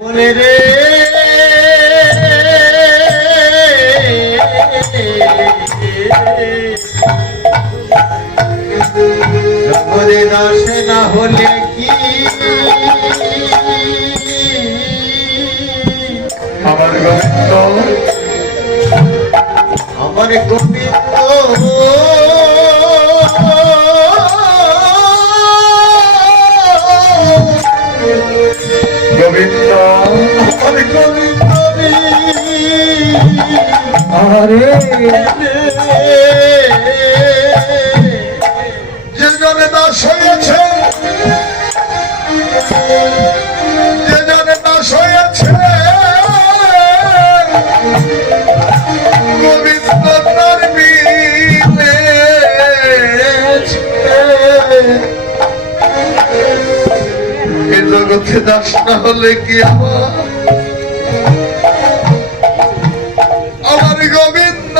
বলে রে জগতে দাস না হলে কি আমার গোবিন্দ, আমার গোবিন্দ গোবিন্দ, আমার গোবিন্দ আরে যে জনে দাস হয়েছে, যে জনে দাস হয়েছে গোবিন্দ তার মিলেছে। এ জগতে দাস না হলে কি আমার গোবিন্দ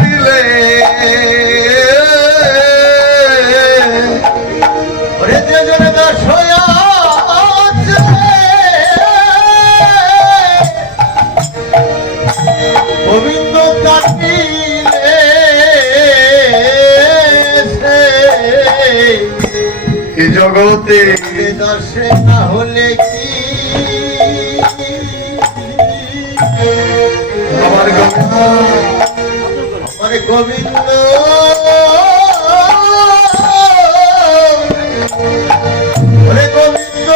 মিলে ওরে যে জনে দাস হইয়াছে গোবিন্দ তার মিলেছে। এ জগতে দর্শে না হলে কি আমার গোবিন্দ, আমার গোবিন্দ ওরে গোবিন্দ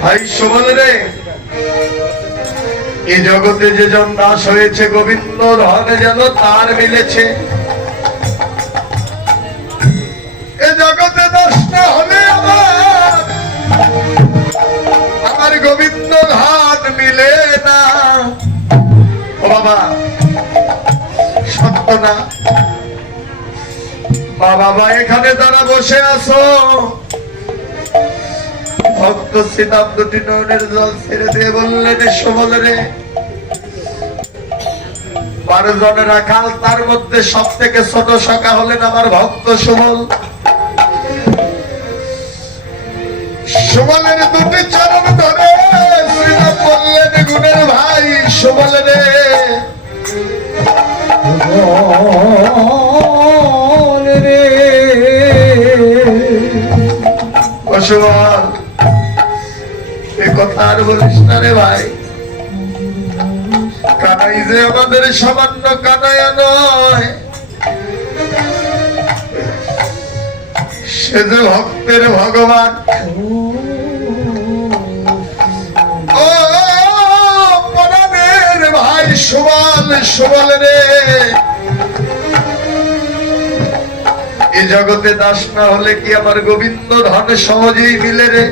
ভাই সুবল রে, এ জগতে যে জন দাস হয়েছে গোবিন্দ ধনে যেন তার মিলেছে। এ জগতে দাস না হলে আমার গোবিন্দ ধান মিলে না। ও বাবা, সত্য না? বাবা এখানে যারা বসে আছো, ভক্ত শ্রীদাম দুটি নয়নের জল ছেড়ে দিয়ে বললেন সুবল রে, 12 জনের রাখাল, তার মধ্যে সব থেকে ছোট সখা হলেন আমার ভক্ত সুবল। সুবলের দুটি চরণ ধরে শ্রীরাম বললেন গুণের ভাই সুবল রে ও সুবল, এ কথা আর বলিস না রে ভাই। কানাই যে আমাদের সামান্য কানাইয়া নয়, সে যে ভক্তের ভগবান। ও পরাণের ভাই সুবল, সুবল রে এই জগতে দাস না হলে কি আমার গোবিন্দ ধন সহজেই মিলে রে?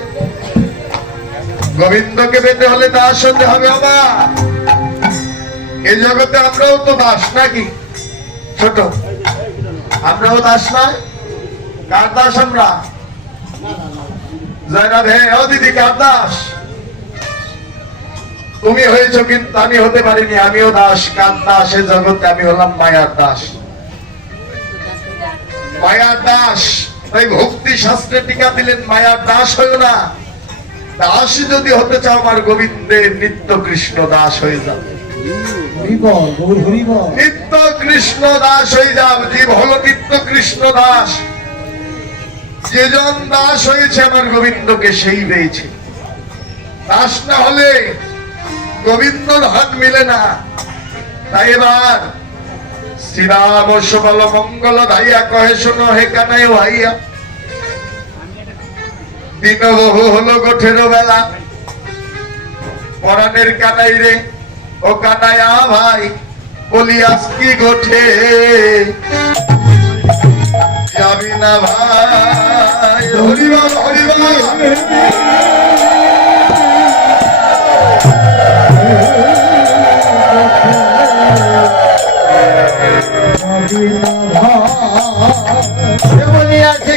গোবিন্দকে পেতে হলে দাস হতে হবে আমার। এই জগতে আমরাও তো দাস নাকি? ছোট আমরাও দাস না? কার দাস আমরা? জয়নাথ হে, ও দিদি কার দাস? তুমি হয়েছো কিন্তু আমি হতে পারিনি, আমিও দাস। কার দাস? এ জগতে আমি হলাম মায়ার দাস। মায়ার দাস, তাই ভক্তি শাস্ত্রে টিকা দিলেন মায়ার দাস হইও না। দাস যদি হতে চাও আমার গোবিন্দের নিত্য কৃষ্ণ দাস হয়ে যাও। নিত্য কৃষ্ণ দাস হয়ে যাও। জীব হলো নিত্য কৃষ্ণ দাস। যে জন দাস হয়েছে আমার গোবিন্দকে সেই পেয়েছে। দাস না হলে গোবিন্দর হাত মিলে না। তাই এবার শ্রীরাম সুবল মঙ্গল ধাইয়া কহে শোনো হে কানাই ভাইয়া, দিন বহু হলো গোঠের বেলা, পরাণের কানাই রে, ও কানাইয়া ভাই বলি আজ কি গোঠে যাবি না ভাই? হরিবল হরিবল আছে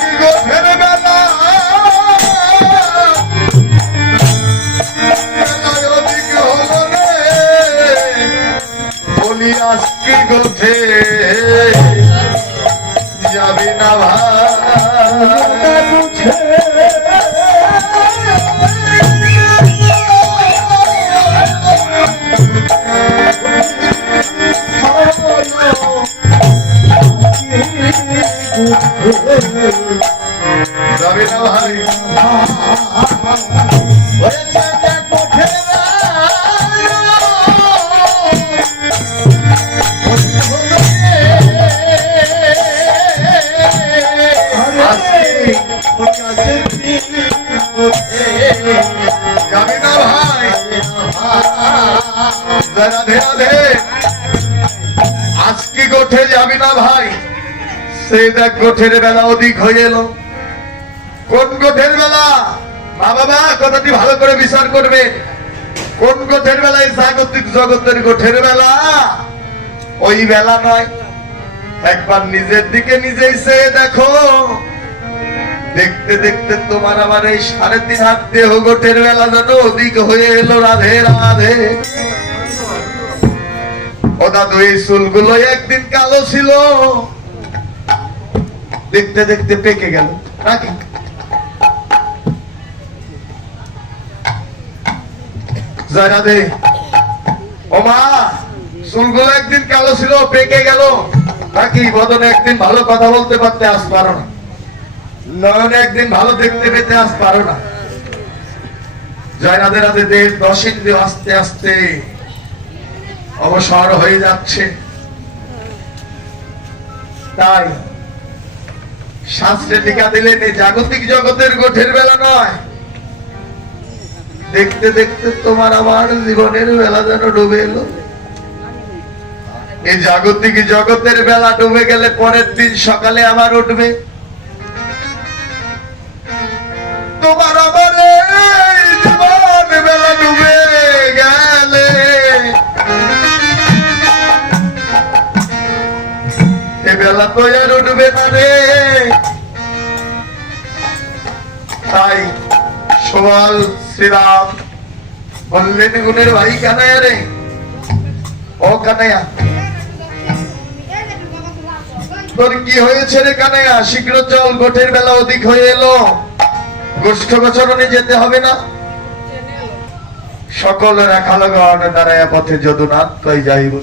কি গোঠের বেলা যাবে না ভাই যাবে না ভাই রাধে রাধে আজকে গোঠে যাবি না ভাই সেই দেখ গোঠের বেলা অধিক হয়ে এলো কোন গোঠের বেলা মা বাবা কথাটি ভালো করে বিচার করবে কোন গোঠের বেলায় জাগতিক জগতের গোঠের বেলা ওই বেলা নয় একবার নিজের দিকে নিজেই সে দেখো দেখতে দেখতে তোমার আমার এই 3.5 হাত দেহ গোঠের বেলা যেন অধিক হয়ে এলো রাধে রাধে ও দাদু এই চুলগুলো একদিন কালো ছিল দেখতে দেখতে পেকে গেল নাকি জয় রাধে ও মা চুলগুলো একদিন কালো ছিল পেকে গেল নাকি বদনে একদিন ভালো কথা বলতে পারতে আজ পারো না নয়নে একদিন ভালো দেখতে পেতে আজ পারো না জয় রাধে রাধে দেহ 10 ইন্দ্রিয় আস্তে আস্তে অবসর হয়ে যাচ্ছে তাই শাস্ত্রে টিকা দিলেন এই জাগতিক জগতের গোঠের বেলা নয় দেখতে দেখতে তোমার আমার জীবনের বেলা যেন ডুবে এলো এই জাগতিক জগতের বেলা ডুবে গেলে পরের দিন সকালে আবার উঠবে তোমার আমার এই জীবন বেলা ডুবে গেলে এ বেলা তো আর উঠবে না রে তাই সওয়াল শ্রীরাম বললেন গুণের ভাই কানাইয়া রে ও কানাইয়া তোর কি হয়েছে রে কানাইয়া শীঘ্র চল গোঠের বেলা অধিক হয়ে এলো গোষ্ঠ গোচরণে যেতে হবে না সকল রাখালগণ দাঁড়াইয়া পথে যদুনাথ কই যাইব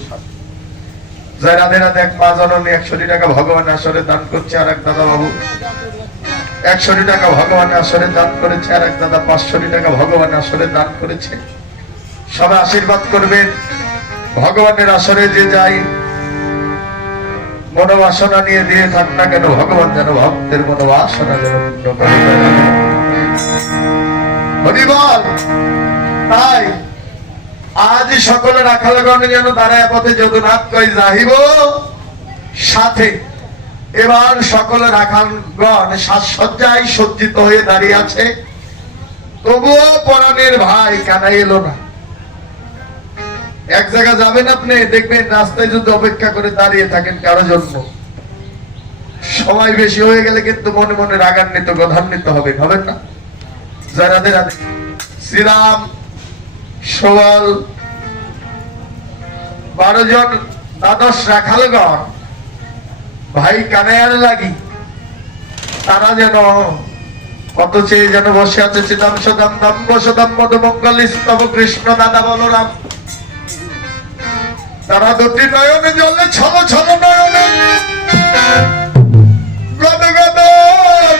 জয় রাধে রাধে এক মা জননী 100 টাকা ভগবান আসরে দান করছে আর এক দাদা বাবু 100 টাকা ভগবান আসরে দান করেছে আর এক দাদা 500 টাকা ভগবান আসরে দান করেছে সবাই আশীর্বাদ করবেন ভগবানের আসরে যে যাই মনোবাসনা নিয়ে দিয়ে থাক না কেন ভগবান যেন ভক্তের মনোবাসনা যেন পূর্ণ করে হরি বল তাই আজ সকলে রাখালগণ যেন দাঁড়ায় পথে যদুনাথ কই যাইব সাথে এবার সকলে রাখালগণ সাজসজ্জায় সজ্জিত হয়ে দাঁড়িয়ে আছে তবুও পরাণের ভাই কানাই এলো না এক জায়গা যাবেন আপনি দেখবেন রাস্তায় যদি অপেক্ষা করে দাঁড়িয়ে থাকেন কারো জন্য সময় বেশি হয়ে গেলে কিন্তু মনে মনে রাগান্বিত গধান্বিত হবেন না জয় রাধে রাধে শ্রীরাম সওয়াল 12 জন দ্বাদশ রাখালগণ ভাই কানাইয়ার লাগি তারা যেন কত চেয়ে যেন বসে আছে চিদাম সদাম দাম বসদাম মধুমঙ্গল স্তব কৃষ্ণ দাদা বলরাম তারা দুটি নয়নে জলে ছল ছল নয়নে গদ গদ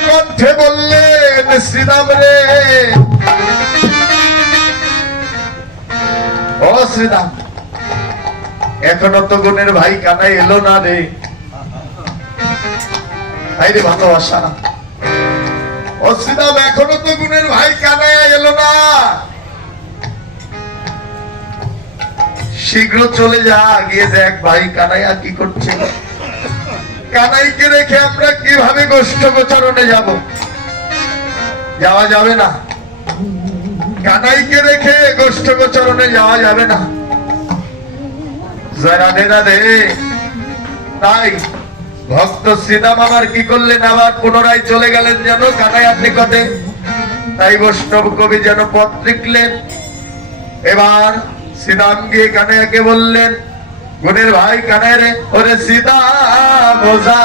কণ্ঠে বললেন শ্রীরাম রে ও শ্রীরাম এখনো তো গুণের ভাই কানাই এলো না রে ভাই রে ভালোবাসা ও শ্রীরাম এখনো তো গুণের ভাই কানাই এলো না শীঘ্র চলে যা গিয়ে দেখ ভাই কানাইয়া কি করছে কানাইকে রেখে আমরা কিভাবে গোষ্ঠ গোচরণে যাব যাওয়া যাবে না কানাইকে রেখে গোষ্ঠ গোচরণে যাওয়া যাবে না জয় রাধে রাধে তাই ভক্ত শ্রীরাম আমার কি করলেন আবার পুনরায় চলে গেলেন যেন কানাইয়ার নিকটে তাই বৈষ্ণব কবি যেন পথ লিখলেন এবার শ্রীরাম গিয়ে কানাইয়াকে বললেন গুণের ভাই কানাই রে ওরে সীতা বোঝা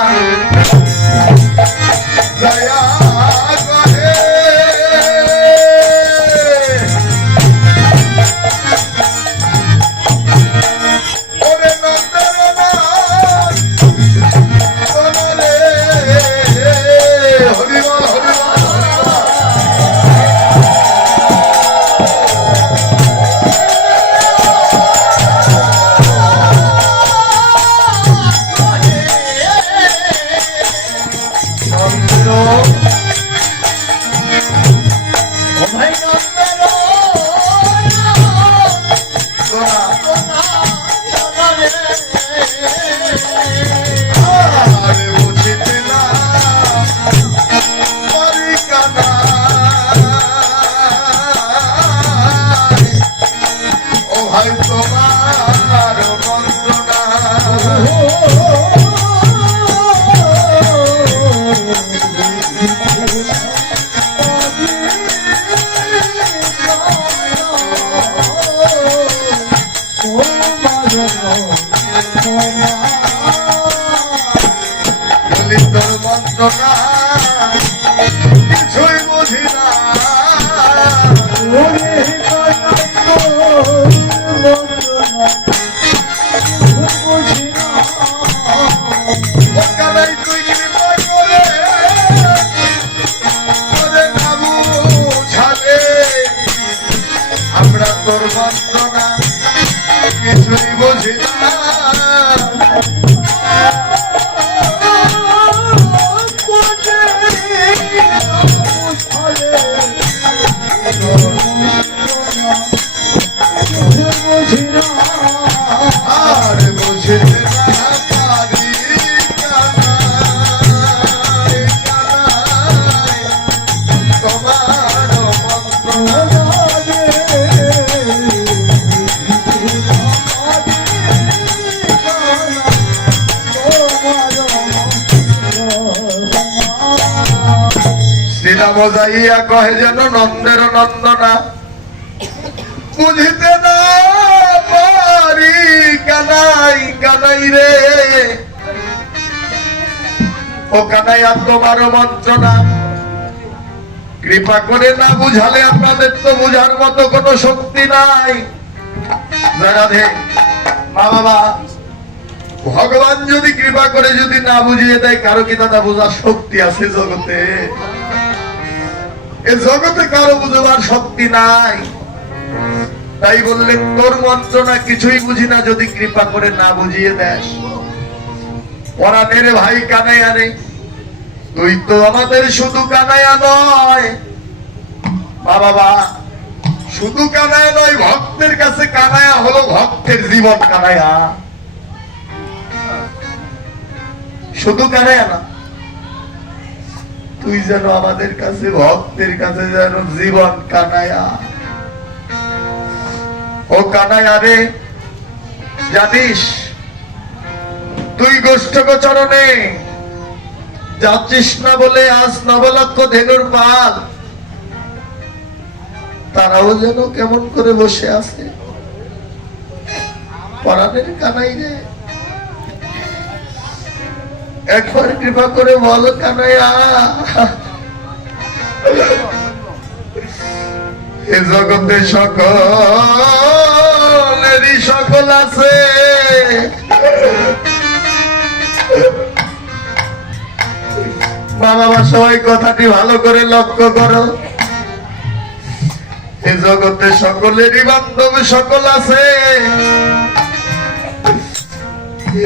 ও ভাই নন্দন আর বুঝিতে না পারি কানাই, ও ভাই তোমার মন্ত্রণা। বলি তোর মন্ত্রণা কিছুই বুঝি না, ও কানাই তুই কৃপা করে ওরে না বুঝালে, আমরা তোর মন্ত্রণা কিছুই বুঝি না। আর বুঝিতে না পারি কানাই, কানাই, তোমার মন্ত্রণা। শ্রীরাম যাইয়া কহে যেন নন্দের নন্দনা, বুঝিতে না পারি কানাই, কানাই রে, ও কানাই আর তোমার মন্ত্রণা কৃপা করে না বুঝালে আপনাদের তো বুঝার মতো কোনো শক্তি নাই। রাধে মা বাবা, ভগবান যদি কৃপা করে যদি না বুঝিয়ে দেয়, কারো কি দাদা বোঝার শক্তি আছে জগতে? এ জগতে কারো বুঝবার শক্তি নাই। তাই বললেন তোর মন্ত্রণা কিছুই বুঝি না, যদি কৃপা করে না বুঝিয়ে দেশ। পরাণের ভাই কানাইয়া রে, তুই তো আমাদের শুধু কানাইয়া নয় বাবা, শুধু কানাইয়া নয়, ভক্তের কাছে কানাইয়া হলো ভক্তের জীবন কানাইয়া। শুধু কানাইয়া না, তুই যেন আমাদের কাছে ভক্তের কাছে যেন জীবন কানাইয়া। ও কানাইয়া রে, জানিস তুই গোষ্ঠক চরণে যাচ্ছিস না বলে আজ নবলক্ষ ধেনুর পাল তারাও যেন কেমন করে বসে আছে। পরাণের কানাই রে, একবার কৃপা করে বল কানাইয়া, এ জগতে সকলেরই সকল আছে, বাবা সবাই কথাটি ভালো করে লক্ষ্য করো। এ জগতে সকলেরই বান্ধব সকল আছে,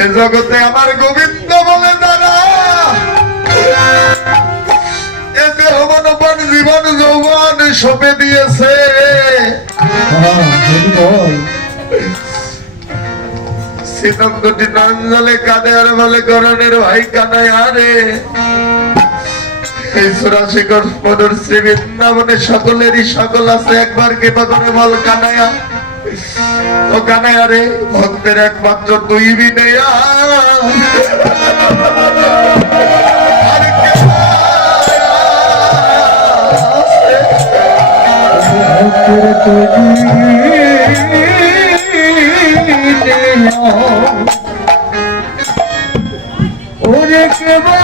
এ জগতে আমার গোবিন্দ বলে দাঁড়া, এ দেহ মনপন জীবন যৌবন সঁপে দিয়েছে। শীতঙ্গটি নঞ্জলে কাঁদে আর বলে করণের ভাই কানাইয়া রে, এই সুরাশিকর পদর শ্রী বৃন্দাবনে সকলেরই সকল আছে, একবার কৃপা করে বল কানাইয়া। ও কানাইয়া রে, ভক্তের একমাত্র তুই বিনয়া, আর কে ওরে কেবা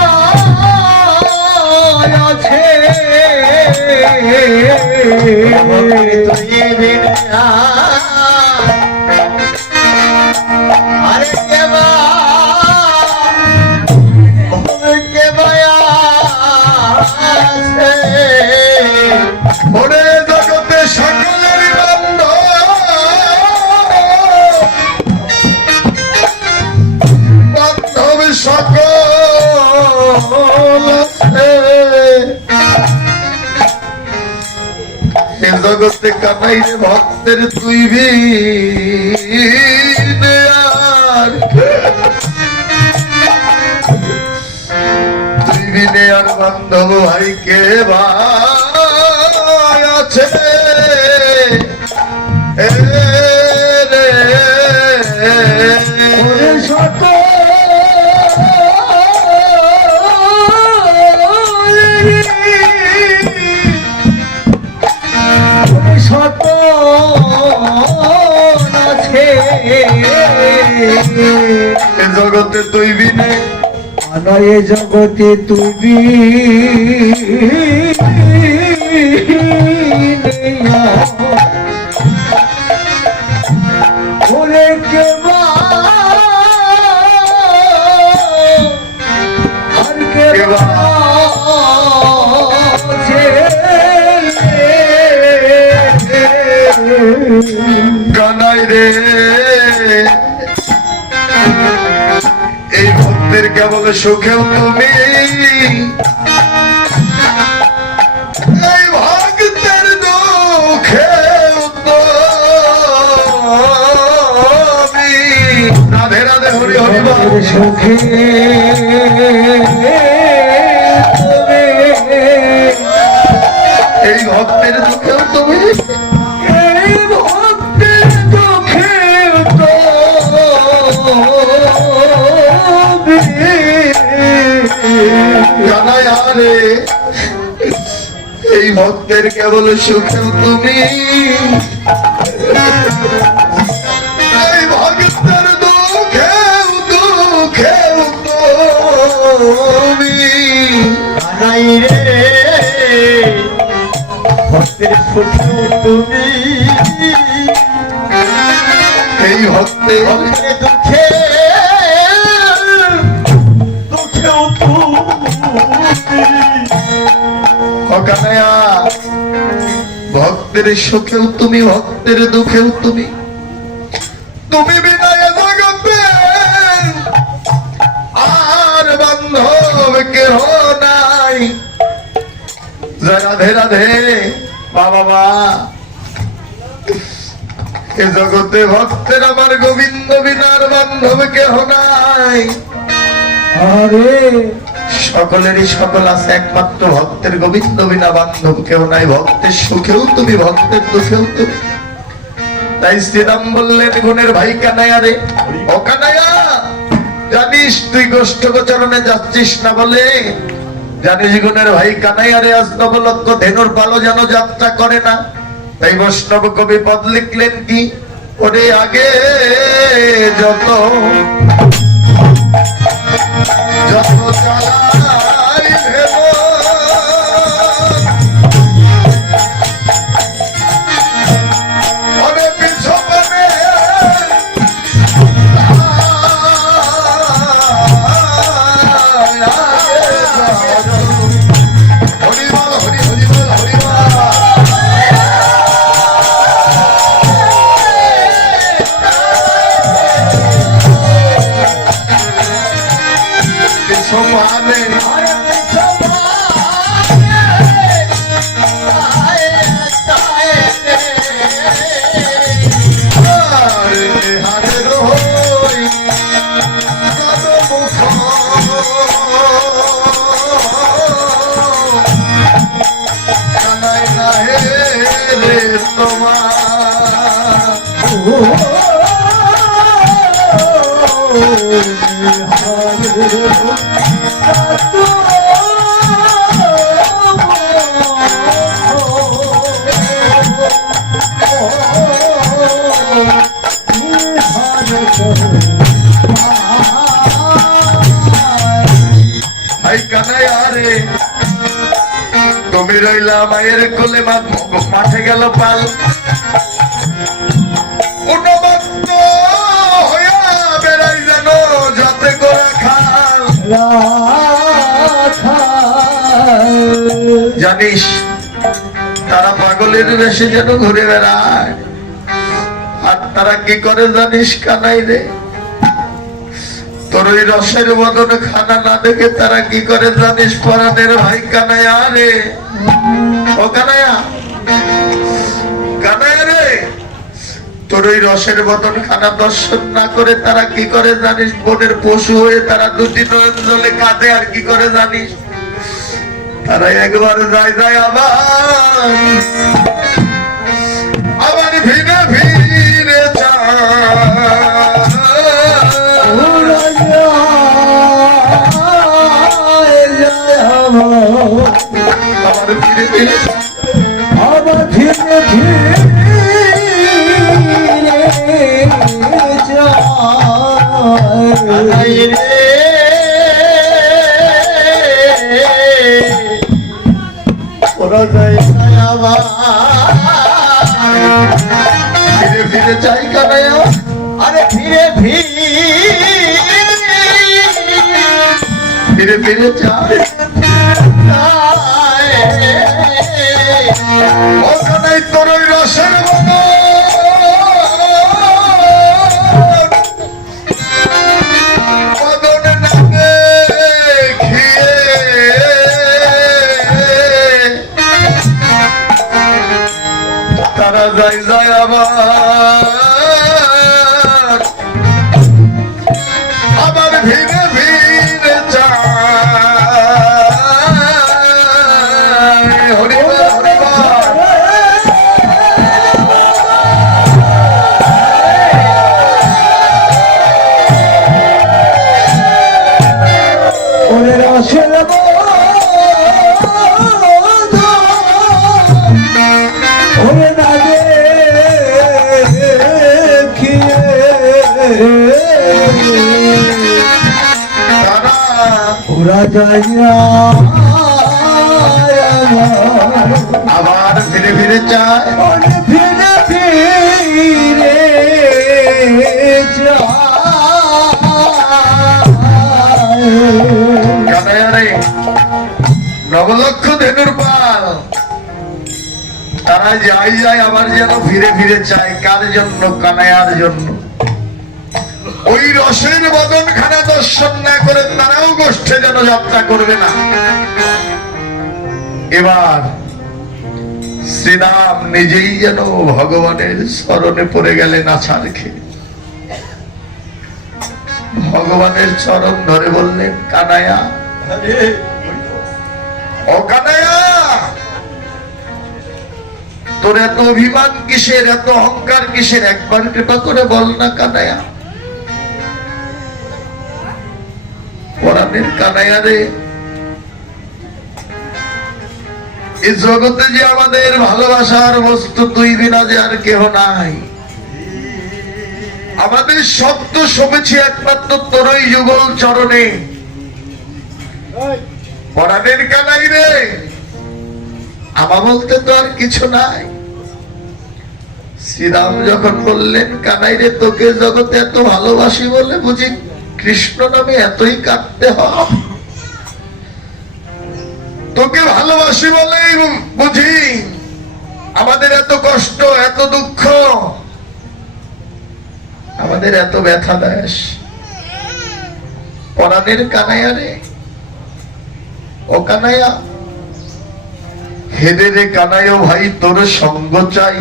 আছে তুই বিনা, আরে কেবা কেবা আছে, ওরে জগতে সকলেরই বান্ধব, বান্ধব সকল আছে, জগতে কানাই রে ভক্তের তুই বিনে আর তুই বিনে আর বান্ধব ভাই কে ভাই আছে এ রে ওরে শত শত আছে এ জগতে তুই বিনে আনয়ে জগতে তুই ওরে কেবা আর কেবা কানাই রে এই ভক্তের কেবল সুখেও তুমি এই ভক্তের দুঃখেও তুমি রাধে রাধে হরি হরি বল সুখে এই ভক্তের দুঃখেও তুমি এই ভক্তের দুঃখে জানাই আরে এই ভক্তের কেবল সুখেও তুমি এই ভক্তের দুঃখেও দুঃখেও তুমি নাই রে ভক্তের সুখে তুমি এই ভক্তের ভক্তের দুঃখে দুঃখেও অকানায়া ভক্তের সুখেও তুমি ভক্তের দুঃখেও তুমি তুমি বিদায় জগতে আর বান্ধব কেহ নাই রাধে রাধে বাবা এ জগতে ভক্তের আমার গোবিন্দ বিনার বান্ধব কেহ নাই আরে সকলেরই সকল আছে একমাত্র ভক্তের গোবিন্দ বিনা বান্ধব কেউ নাই ভক্তের সুখেও তুমি ভক্তের দুঃখেও তুমি তাই শ্রীরাম বললেন গুণের ভাই কানাইয়া রে ও কানাইয়া জানিস তুই গোষ্ঠগোচরণে যাচ্ছিস না বলে জানিস গুণের ভাই কানাইয়া রে আজ নবলক্ষ ধেনুর পালো যেন যাত্রা করে না তাই বৈষ্ণব কবি পদ লিখলেন কি ওরে আগে যত যত চালাই ভেব ওরে পিছনে হরিবল হরি হরিবল হরিবল সমানে হারে রই মুখ কানাই না হে রে তোমার ভাই কানাইয়া রে তুমি রইলা মায়ের কোলে মাঠে গেল পাল উন্মত্ত হইয়া বেড়াই যেন যাতে করে খাল জানিস তারা পাগলের বেশে যেন ঘুরে বেড়ায় আর তারা কি করে জানিস কানাই রে তোর ওই রসের বদন খানা না দেখে তারা কি করে জানিস পরাণের ভাই কানাইয়া রে ও কানাইয়া তোর ওই রসের বদন খানা দর্শন না করে তারা কি করে জানিস? বনের পশু হয়ে তারা দুটি নয়ন জলে কাঁদে। আর কি করে জানিস? তারা একবার যায় আবার ভিড়ে ভিড়ে আবার ফিরে ফিরে আবার ধীরে ধীরে যায় রে ওরা যায় আবার ফিরে ফিরে চাই কানাইয়া। আরে ফিরে ফিরে ফিরে চাই ওখানে তোর ওই রসের বদন না দেখিয়ে তারা যায় আবার ভিড়ে ভিড়ে যায়। হরিবল হরিবল। ওরে রসের ওরে না দেখিয়ে তারা ওরা যাইয়া আবার ফিরে ফিরে চায়। ওরে ফিরে ফিরে কানাইয়া রে নবলক্ষ ধেনুর পাল তারা যায় আবার যেন ফিরে ফিরে চায়। কার জন্য? কানাইয়ার জন্য। ওই রসের বদন খানা দর্শন না করে তারাও গোষ্ঠে যেন যাত্রা করবে না। এবার শ্রীরাম নিজেই যেন ভগবানের চরণে পড়ে গেলেন আছাড় খেয়ে। ভগবানের চরণ ধরে বললেন, কানাইয়া, ও কানাইয়া, তোর এত অভিমান কিসের, এত অহংকার কিসের? একবার কৃপা করে বল না কানাইয়া। পরাণের কানাইয়া রে, এই জগতে যে আমাদের ভালোবাসার বস্তু তুই বিনা যে আর কেহ নাই। আমাদের শব্দ শুনেছি একমাত্র তোরই যুগল চরণে। পরাণের কানাই রে, আমা বলতে তো আর কিছু নাই। শ্রীরাম যখন বললেন, কানাই রে, তোকে জগতে এত ভালোবাসি বলে বুঝি কৃষ্ণ নামে এতই কাঁদতে হয়? তোকে ভালোবাসি বলেই বুঝি আমাদের এত কষ্ট, এত দুঃখ, আমাদের এত ব্যথা দেশ? পরাণের কানাইয়া রে, ও কানাইয়া, হেদে রে কানাইও ভাই, তোর সঙ্গ চাই।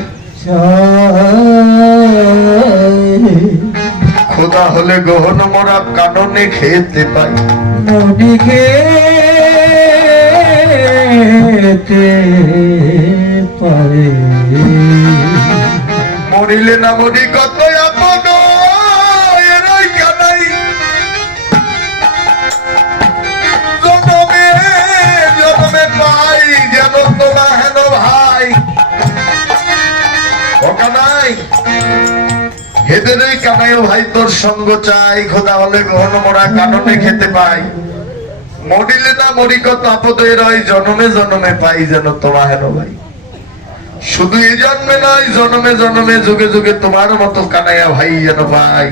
খোদা হলে গহন মোরা কাননে খেতে পাই। নদী খেতে পারে, মরিলে না মরি কত আপন এরই কানাই। জনমে জনমে পাই যেন তোমা হেন ভাই। ও কানাই, হেদের ওই কানাইও ভাই, তোর সঙ্গ চাই। খোদা হলে গহন মোরা কাননে খেতে পাই। মরিলে না মরি কত আপদ এরই, জনমে জনমে পাই যেন তোমা হেন ভাই। শুধু এই জন্মে নয়, জন্মে জন্মে যুগে যুগে তোমার মতো কানাইয়া ভাই যেন পাই।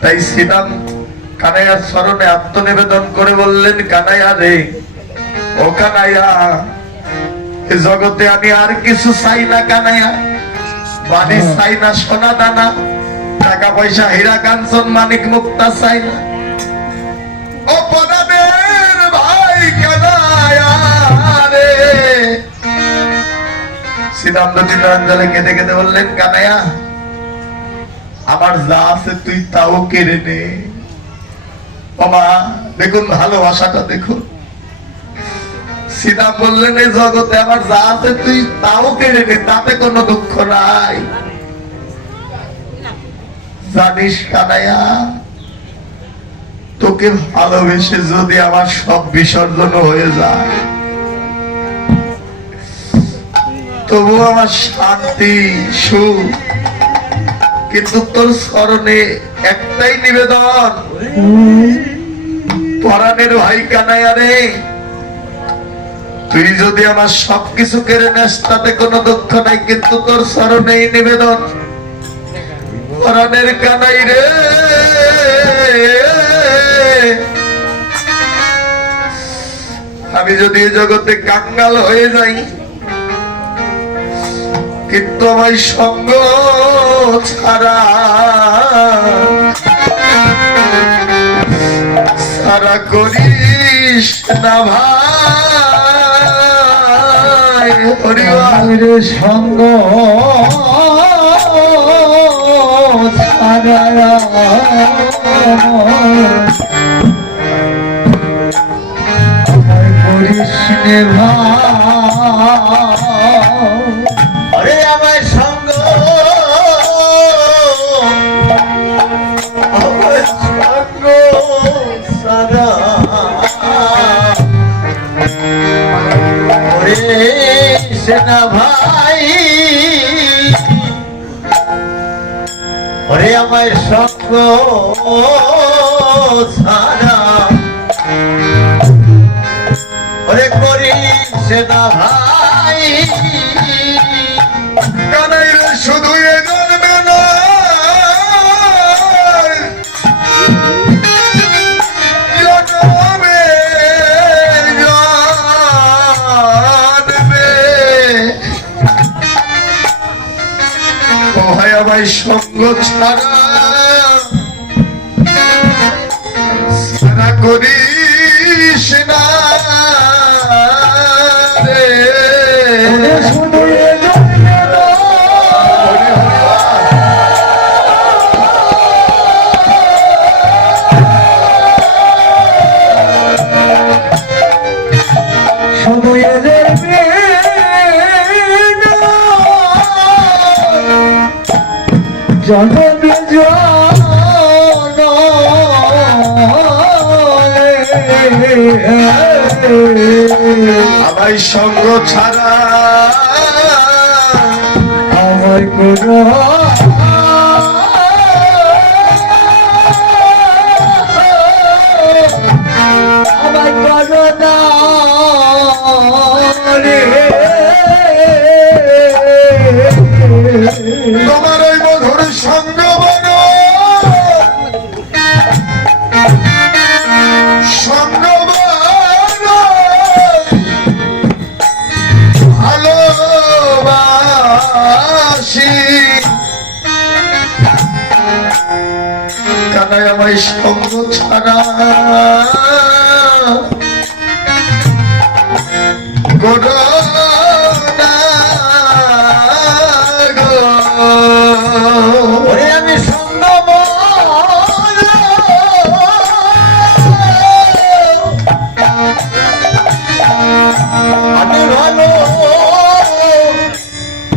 তাই শ্রীরাম কানাইয়ার চরণে আত্মনিবেদন করে বললেন, কানাইয়া রে, ও কানাইয়া, এ জগতে আমি আর কিছু চাই না কানাইয়া। বাড়ি চাই না, সোনা দানা, টাকা পয়সা, হীরা কাঞ্চন, মানিক মুক্তা চাই না। ও পরাণের ভাই কানাইয়া রে। শ্রীরাম দুটি নয়ন জলে কেঁদে কেঁদে বললেন, কানাইয়া, আমার যা আছে তুই তাও কেড়ে নে। বাবা দেখুন ভালোবাসাটা দেখুন। সীতা বললেন এই জগতে আমার যা আছে তুই তাও কেড়ে নে, তাতে কোনো দুঃখ নাই। জানিস কানাইয়া, তোকে ভালোবেসে যদি আমার সব বিসর্জন হয়ে যায়, তবু আমার শান্তি সুখ, কিন্তু তোর স্মরণে একটাই নিবেদন, পরাণের ভাই কানাইয়া রে, তুই যদি আমার সবকিছু কেড়ে নেস তাতে কোনো দুঃখ নাই, কিন্তু তোর স্মরণেই নিবেদন, পরাণের কানাই রে, আমি যদি এই জগতে কাঙ্গাল হয়ে যাই, কিন্তু আমার সঙ্গ ছাড়া সারা করিস না ভাই। হরিবার সঙ্গ ছাড়া আমায় করিস নে ভাই। আরে আমার সঙ্গ সারা সেনা ভাই, ওরে আমার সঙ্গ সারা ওরে করিস না ভাই। কানাই রে শুধু এ জন্মে নয়, জন্মে জন্মে ও ভাই আমার সঙ্গ ছাড়া সারা করিস না রে। শুধু এ জন্মে শুধু এ জন্মে জন্মে আমার সঙ্গ ছাড়া আমার কোনো আমার কোনো না তোমার ওই মধুর সঙ্গ বলো, সঙ্গ বলো, ভালোবাসি। কানাই আমার সঙ্গ ছাড়া কোনো না গো। ওরে আমি সঙ্গ বলো, আমি ভালো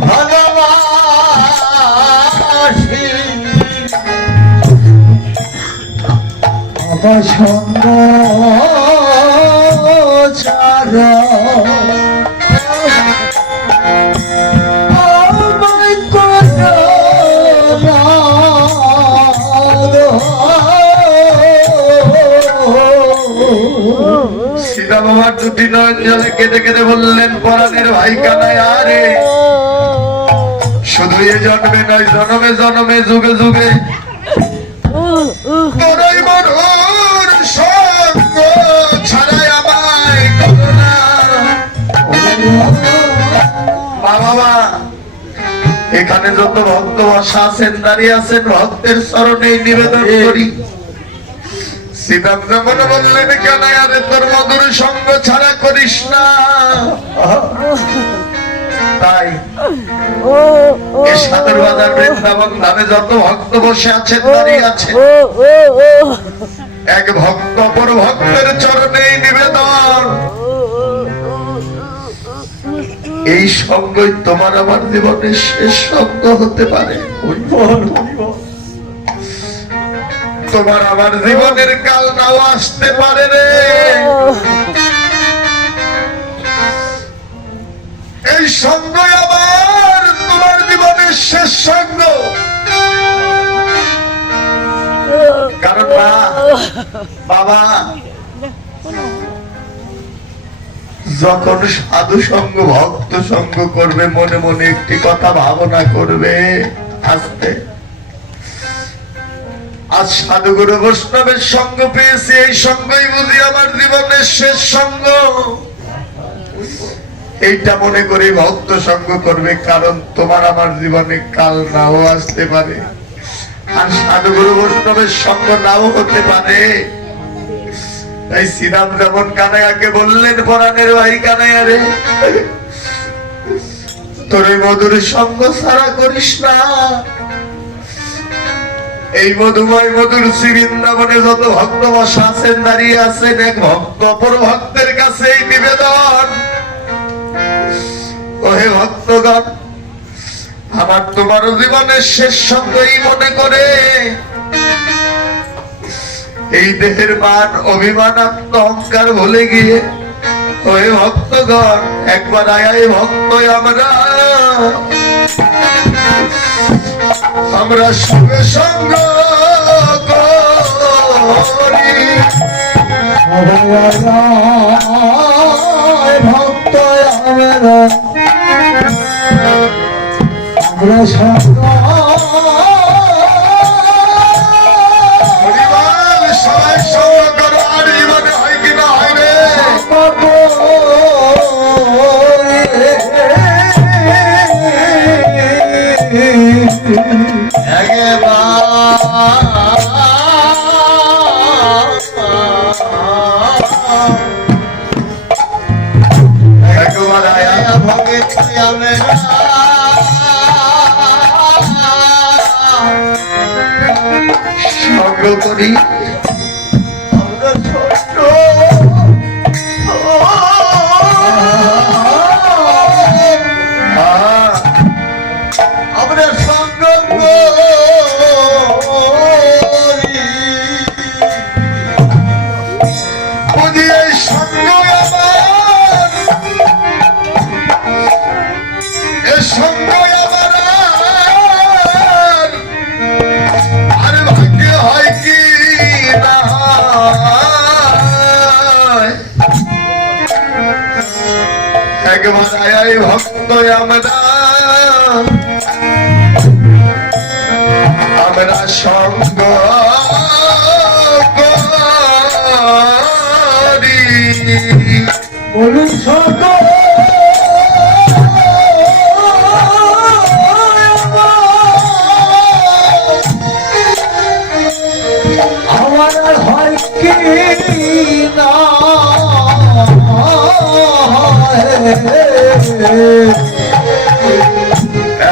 ভালোবাসি। আমার সঙ্গ ছাড়া আমায় কোনো সীতা বাবার দুটি নয়ন জলে কেঁদে কেঁদে বললেন, পরাণের ভাই কানাইয়া রে, শুধু এ জন্মে নয় জন্মে জন্মে যুগে যুগে তোরই মধুর সঙ্গ ছাড়াই আমায় করো না। মা বাবা, এখানে যত ভক্ত বসা আছেন দাঁড়িয়ে আছেন, ভক্তের চরণে নিবেদন করি, সীতা যেমন বললেন কানাইয়া রে তোর মধুর সঙ্গ ছাড়া করিস না, তাই এই সাদর বাজার বৃন্দাবন ধামে যত ভক্ত বসে আছেন দাঁড়িয়ে আছেন, এক ভক্ত অপর ভক্তের চরণে নিবেদন, এই সঙ্গই তোমার আমার জীবনের শেষ সঙ্গ হতে পারে। তোমার আমার জীবনের কাল নাও আসতে পারে রে। এই সঙ্গই আবার তোমার জীবনের শেষ সঙ্গ। কারণ বাবা যখন সাধু সঙ্গ ভক্ত সঙ্গ করবে মনে মনে একটি কথা ভাবনা করবে, আসতে আজ সাধুগুরু বৈষ্ণবের সঙ্গ পেয়েছি, এই সঙ্গই বুঝি আমার জীবনের শেষ সঙ্গ, এইটা মনে করে ভক্ত সঙ্গ করবে। কারণ তোমার আমার জীবনে কাল নাও আসতে পারে, আর সাধুগুরু বৈষ্ণবের সঙ্গ নাও হতে পারে। তাই শ্রীরাম যেমন কানাইয়াকে বললেন, পরাণের ভাই কানাইয়া রে, তোর এই মধুর সঙ্গ ছাড়া করিস না। এই মধুময় মধুর শ্রী বৃন্দাবনে যত ভক্ত বসা আছেন দাঁড়িয়ে আছেন, এক ভক্ত অপর ভক্তের কাছে এই নিবেদন, ওহে ভক্তগণ, আমার তোমার জীবনের শেষ সঙ্গই মনে করে এই দেহের মান অভিমান আত্ম অহংকার ভুলে গিয়ে, ওহে ভক্তগণ, একবার আয় ভক্ত আমরা সঙ্গে সঙ্গ করি। ভক্ত আমরা সঙ্গ পরিবার সবাই সঙ্গ করো, আর জীবনে হয় কিনা হয় রে। একবার আয়া সঙ্গ করি। আমরা সঙ্গ বুঝি এই সঙ্গ আমার, এ সঙ্গ আমার আর ভাগ্যে হয় কি না হয়। একবার আয় ভক্ত আমরা সঙ্গ করি। বলুন সঙ্গ আমার আর হয় কি না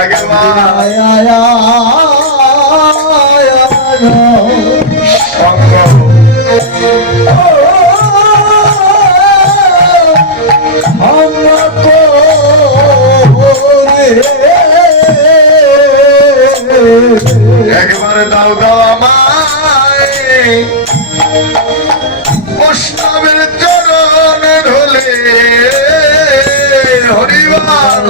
একবার সঙ্গ একবারে দাও দাও আমায় বৈষ্ণবের চরণে ঢলে। হরিবার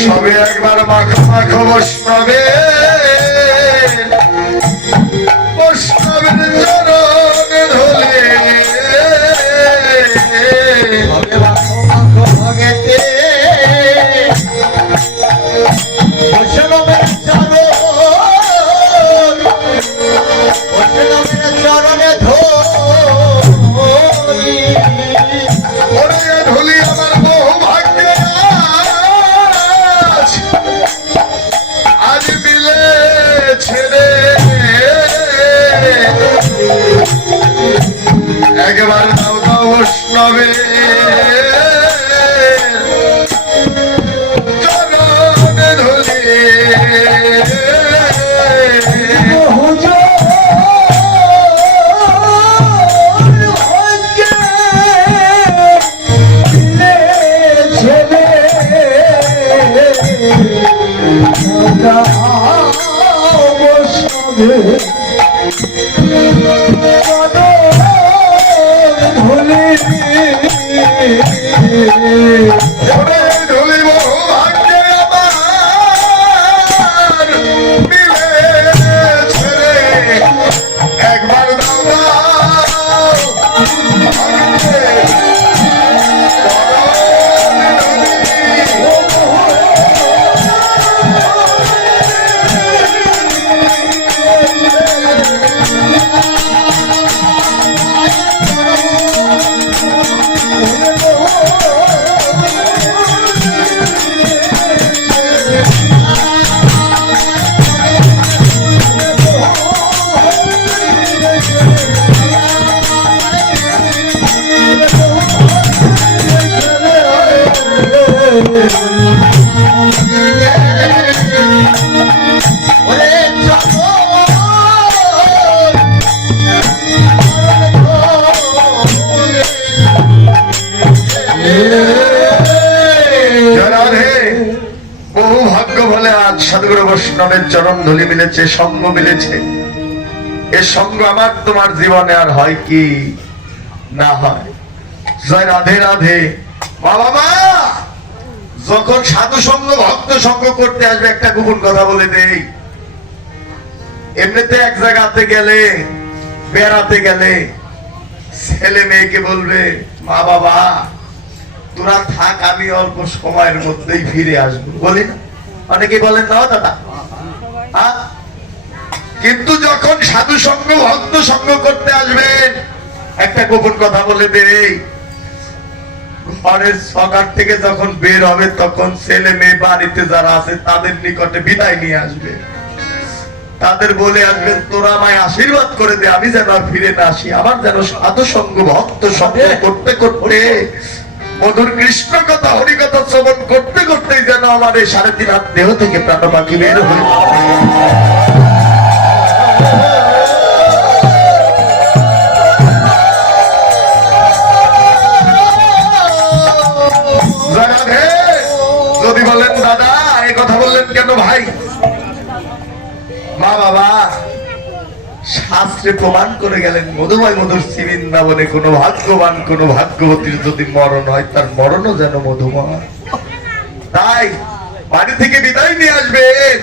সবে একবার মাখো মাখো বৈষ্ণবে, বৈষ্ণবের চরণে ঢলে। ওরে ঢলি আমার বহু ভাগ্যে আজ মিলে ছেড়ে। একবার দাও দাও বৈষ্ণবে চরণে ধরে ধরিব ভাগ্যে আমার মিলেছে রে একবার দাও দাও ভাগ্যে বহু ভাগ্য বলে আজ সাধুগুরু বৈষ্ণবের চরণ ধুলি মিলেছে, সঙ্গ মিলেছে। এ সঙ্গ আমার তোমার জীবনে আর হয় কি না হয়। জয় রাধে রাধে। বাবা যখন সাধু সঙ্গ ভক্ত সঙ্গ করতে আসবে একটা গোপন কথা বলে দেই। এমনিতে এক জায়গাতে গেলে, বেড়াতে গেলে ছেলে মেয়েকে বলবে মা বাবা তোরা থাক, আমি অল্প সময়ের মধ্যেই ফিরে আসবো, বলি না? অনেকে বলেন না দাদা। কিন্তু যখন সাধু সঙ্গ ভক্ত সঙ্গ করতে আসবেন একটা গোপন কথা বলে দেই। ঘরের সকাল থেকে যখন বের হবে তখন ছেলে মেয়ে বাড়িতে যারা আছে তাদের নিকটে বিদায় নিয়ে আসবে। তাদের বলে আসবেন তোরা আমায় আশীর্বাদ করে দে, আমি যেন আর ফিরে না আসি। আমার যেন সাধু সঙ্গ ভক্ত সঙ্গ করতে করতে মধুর কৃষ্ণ কথা হরি কথা শ্রবণ করতে করতেই যেন আমার এই 3.5 হাত দেহ থেকে প্রাণ পাখি বের হয়ে যদি বলেন দাদা এই কথা বললেন কেন ভাই? মা বাবা শাস্ত্রে প্রমাণ করে গেলেন মধুময় মধুর বৃন্দাবনে কোনো ভাগ্যবান কোনো ভাগ্যবতীর যদি মরণ হয় তার মরণও যেন মধুময়। তাই বাড়ি থেকে বিদায় নিয়ে আসবেন,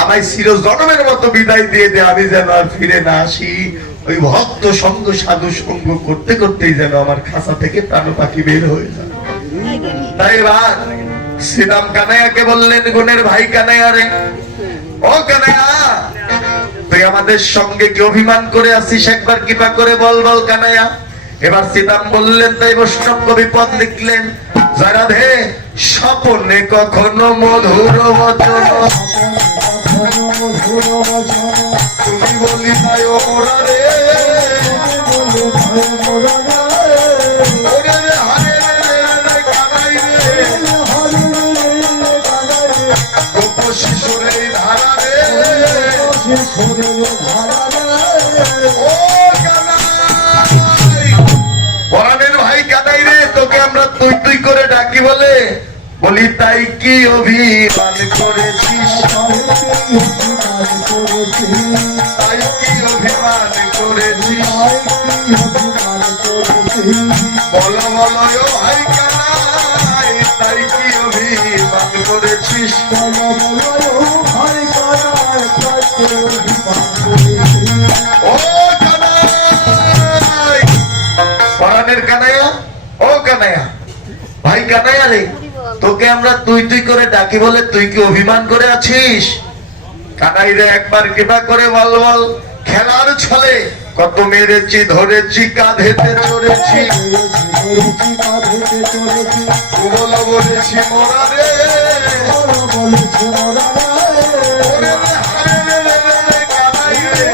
আমায় চির জন্মের মতো বিদায় দিয়ে দে, আমি যেন আর ফিরে না আসি। ওই ভক্ত সঙ্গ সাধু সঙ্গ করতে করতেই যেন আমার খাঁচা থেকে প্রাণ পাখি বের হয়ে যায়। তাই এবার শ্রীরাম কানাইয়াকে বললেন গুণের ভাই কানাইয়া রে, ও কানাইয়া তুই আমাদের সঙ্গে কি অভিমান করে আসিস? একবার কৃপা করে বল বল কানাইয়া। এবার শ্রীরাম বললেন, তাই বৈষ্ণব কবি পদ লিখলেন, জয় রাধে স্বপনে কখনো মধুর বচন তুমি বলি তাই ওরা রে শিশুরে ধারা রে পরাণের ভাই কানাই রে, তোকে আমরা তুই তুই করে ডাকি বলে বলি তাই কি অভিমান করেছিস? তাই কি অভিমান করেছিস? বলো বলো ও ভাই কানাই, তাই কি অভিমান করেছিস? ও কানাই, পরাণের কানাইয়া, ও কানাইয়া ভাই কানাইয়া রে, তোকে আমরা তুই তুই করে ডাকি বলে তুই কি অভিমান করে আছিস? কানাই রে একবার কৃপা করে বল বল, খেলার ছলে কত মেরেছি ধরেছি কাঁধেতে চড়েছি, বলো বলেছি মোরা রে কানাই রে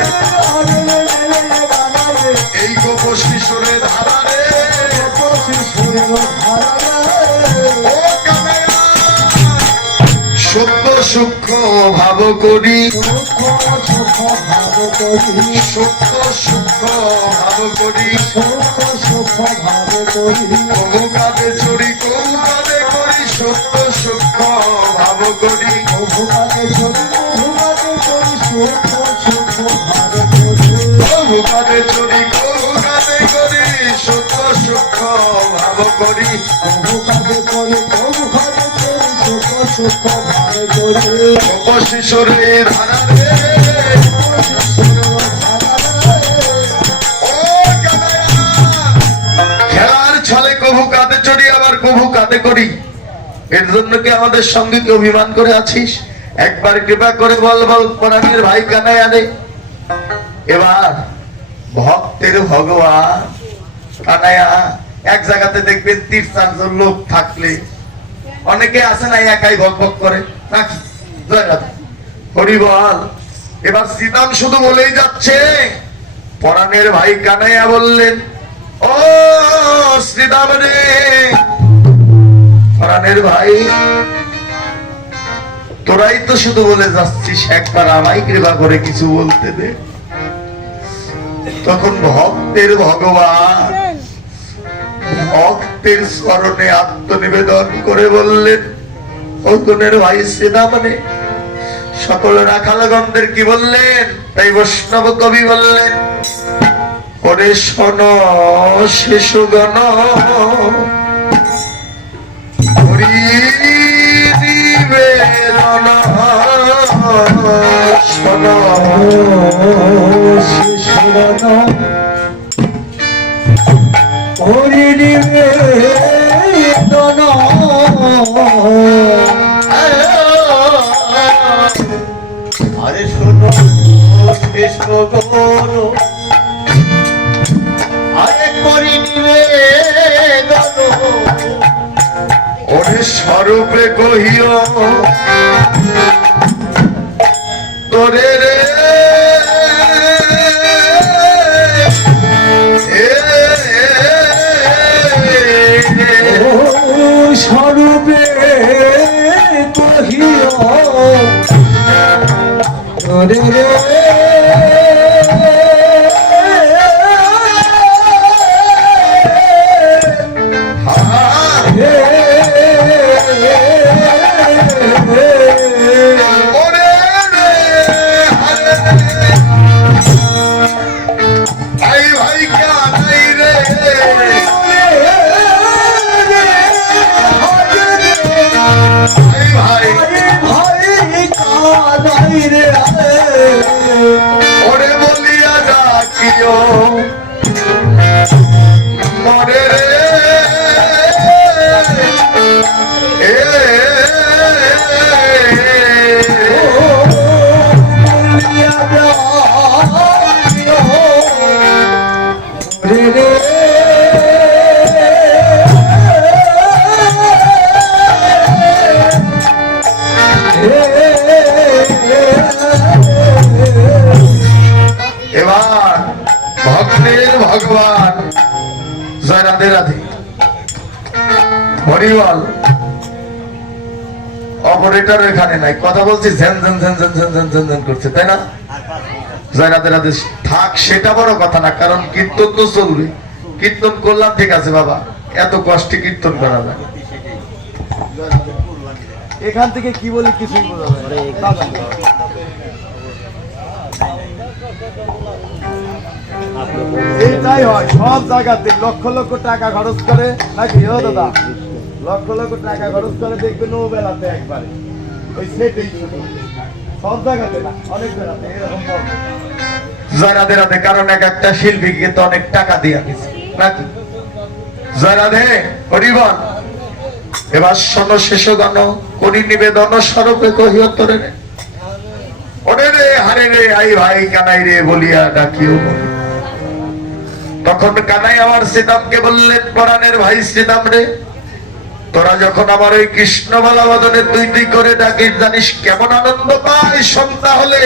ভাব করি সুখ সুখ ভাব করি সত্য সুখ ভাব করি সুখ সুখ ভাব করি কবু কাঁধে চড়ি কবু কাঁধে করি সত্য সুখ ভাব করি ভুগাতে চলি ভুগাতে চলি সুখ সুখ ভাব করি কবু কাঁধে চড়ি কবু কাঁধে করি সত্য সুখ ভাব করি ভুগাতে চলি ভুগাতে চলি সুখ সুখ ভাব করি শিশোরে ধারা রে ও কানাইয়া খেলার ছলে কবু কাঁধে চড়ি আবার কবু কাঁধে করি এর জন্য কি আমাদের সঙ্গে কি অভিমান করে আছিস একবার কৃপা করে বল বল পরাণের ভাই কানাইয়া রে এবার ভক্তের ভগবান কানাইয়া এক জায়গাতে দেখবেন 3-4 লোক থাকলে অনেকে আছে না একাই ভক ভক করে নাকি জয় রাধা হরি বল এবার শ্রীরাম শুধু বলেই যাচ্ছে পরাণের ভাই কানাইয়া বললেন ও শ্রীরাম রে পরাণের ভাই তোরাই তো শুধু বলে যাচ্ছিস একবার আমায় কৃপা করে কিছু বলতে দে তখন ভক্তের ভগবান ভক্তের স্মরণে আত্মনিবেদন করে বললেন অর্জুনের ভাই শ্রীরামনে সকল রাখালগণদের কি বললেন তাই বৈষ্ণব কবি বললেন ওরে শোনো শিশুগণ হরি নিবেদন শোনো শিশুরন হরি নিবেদন আরে শোনো শিশুগণ আরে করি নিবেদন ওরে স্বরূপে কহিও তোরে রে স্বরূপে কহিও তোরে রে ওরে বলিয়া ডাকিও মরে এবার ভক্তের ভগবান জয় রাধে রাধে হরিবল অপারেটর এখানে নাই কথা বলছি ঝেন ঝেন ঝেন ঝেন ঝেন ঝেন ঝেন ঝেন করছে তাই না জয় রাধে রাধে থাক সেটা বড় কথা না কারণ কীর্তন তো চলবে কীর্তন করলাম ঠিক আছে বাবা এত কষ্টে কীর্তন করা যায় এখান থেকে কি বলি কিছুই বোঝা যায় না। এইটাই হয় সব জায়গাতে লক্ষ লক্ষ টাকা খরচ করে নাকি ও দাদা লক্ষ লক্ষ টাকা খরচ করে দেখবেন ও বেলাতে একবারে ওই সেটাই শুধু সব জায়গাতে না অনেক বেলাতে এরকম বলে। জয় রাধে রাধে কারণ এক একটা শিল্পীকে তো অনেক টাকা দিয়ে গেছে নাকি জয় রাধে হরিবল এবার শোনো শিশুগণ করি নিবেদন স্বরূপে কহিও তোরে রে ওরে রে হারে রে আই ভাই কানাই রে বলিয়া ডাকিও বলি তখন কানাই আমার শ্রীরামকে বললেন পরাণের ভাই শ্রীরাম রে তোরা যখন আমার ওই কৃষ্ণ বলাবদনে তুই তুই করে ডাকিস জানিস কেমন আনন্দ পাই সন্ধ্যা হলে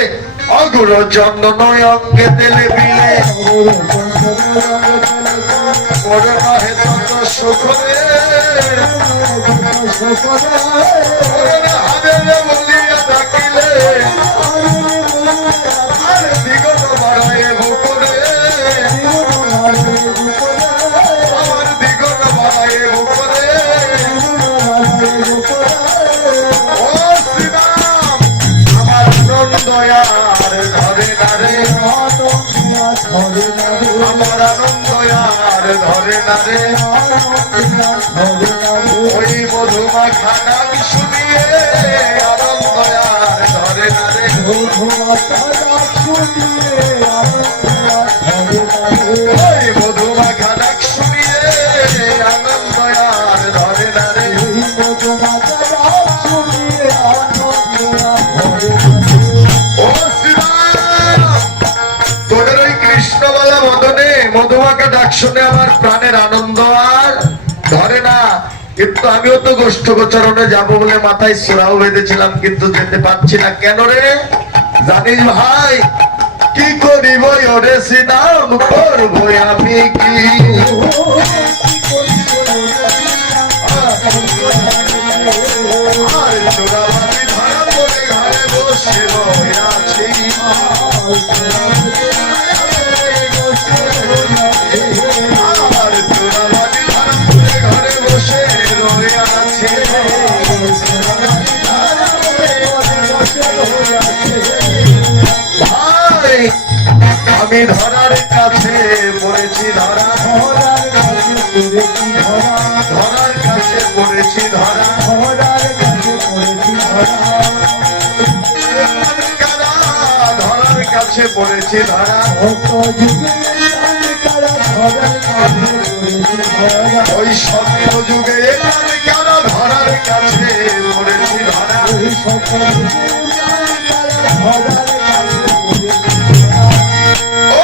অগুর চন্দন অঙ্গে তেলে বিলে ওরে নহে তত সুখ রে ওরে হারে রে বলিয়া ডাকিলে আর ধরে না রে, আনন্দিয়া ধরে না রে, আমার আনন্দ আর ধরে না রে। আনন্দিয়া ধরে না রে, ওই মধুমাখা নাম শুনিয়ে আনন্দ আর ধরে না রে। মধুমাতা ডাক শুনিয়ে আনন্দিয়া ধরে না রে, ওই মধুমাখা ডাক শুনিয়ে আনন্দ আর ধরে না রে। এই মধুমাতা ডাক শুনিয়ে আনন্দিয়া ধরে না রে। ও শ্রীরাম, তোদের ওই কৃষ্ণবালা মদনে মধুমাখা ডাক শুনে আমার প্রাণের আনন্দ আর ধরে না। কিন্তু আমিও তো গোষ্ঠ গোচরণে যাবো বলে মাথায় সোরাও বেঁধেছিলাম, কিন্তু যেতে পারছি না। কেন রে জানিস ভাই, কি করিব ওরে শ্রীরাম, করবো আমি কি? আর চোরাবালি ধরা পড়ে ঘরে বসে রয়ে আছি। আর চোরাবালি ধরা পড়ে ঘরে বসে রয়ে আছে। ভাই আমি ধরার কাছে পড়েছি ধরা, ধরার কাছে পড়েছি ধরা। কারা ধরার কাছে পড়েছি ধরা। ওই সত্য যুগে কারা ধরার কাছে পড়েছি ধরা। ও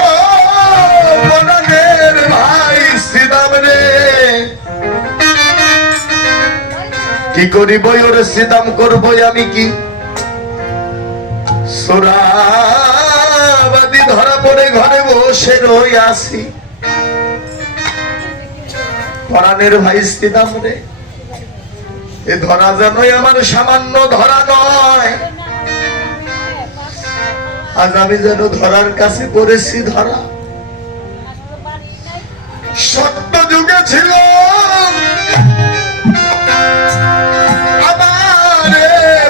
বনের ভাই শ্রীরাম রে, কি করিব ওরে শ্রীরাম, করবই আমি কি? সোরাবাদী ধরা পড়ে ঘরে বসে রই আসি। পরাণের ভাই শ্রীরাম রে, এ ধরা যেনই আমার সামান্য ধরা নয়, আজ আমি যেন ধরার কাছে পড়েছি ধরা। সত্য যুগে ছিল আমার